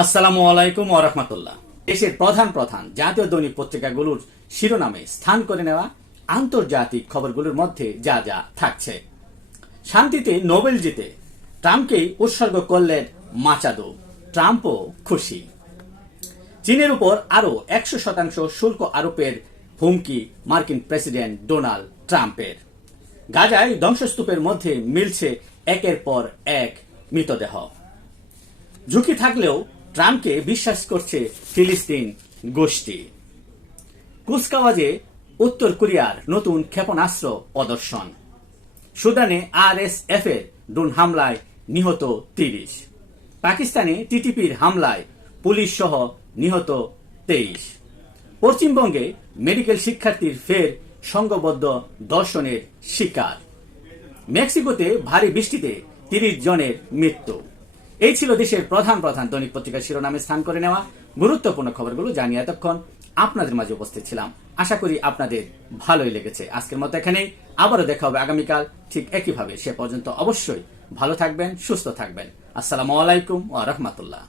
আসসালামু আলাইকুম ওরহমতুল্লাহ দেশের প্রধান প্রধান জাতীয় দৈনিক পত্রিকাগুলোর শিরোনামে স্থান করে নেওয়া আন্তর্জাতিক খবরগুলোর মধ্যে যা যা থাকছে। শান্তিতে নোবেল জিতে ট্রাম্পকেই উৎসর্গ করলেন মাচাদো। ট্রাম্পও খুশি। চীনের উপর আরও একশো শতাংশ শুল্ক আরোপের হুমকি মার্কিন প্রেসিডেন্ট ডোনাল্ড ট্রাম্পের। গাজায় ধ্বংসস্তূপের মধ্যে মিলছে একের পর এক মৃতদেহ। ঝুঁকি থাকলেও ট্রাম্পকে বিশ্বাস করছে ফিলিস্তিন গোষ্ঠী। কুচকাওয়াজে উত্তর কোরিয়ার নতুন ক্ষেপণাস্ত্র প্রদর্শন। সুদানে আর এস এফ এর ড্রোন হামলায় নিহত তিরিশ। পাকিস্তানে টিটিপির হামলায় পুলিশ সহ নিহত তেইশ। পশ্চিমবঙ্গে মেডিকেল শিক্ষার্থীর ফের সংঘবদ্ধ দর্শনের শিকার। মেক্সিকোতে ভারী বৃষ্টিতে তিরিশ জনের মৃত্যু। এই ছিল দেশের প্রধান প্রধান দৈনিক পত্রিকার শিরোনামে স্থান করে নেওয়া। গুরুত্বপূর্ণ খবরগুলো জানিয়ে এতক্ষণ আপনাদের মাঝে উপস্থিত ছিলাম। আশা করি আপনাদের ভালোই লেগেছে। আজকের মতো এখানেই। আবারও দেখা হবে আগামীকাল। ঠিক একইভাবে সে পর্যন্ত অবশ্যই ভালো থাকবেন, সুস্থ থাকবেন। আসসালামু আলাইকুম ও রহমতুল্লাহ।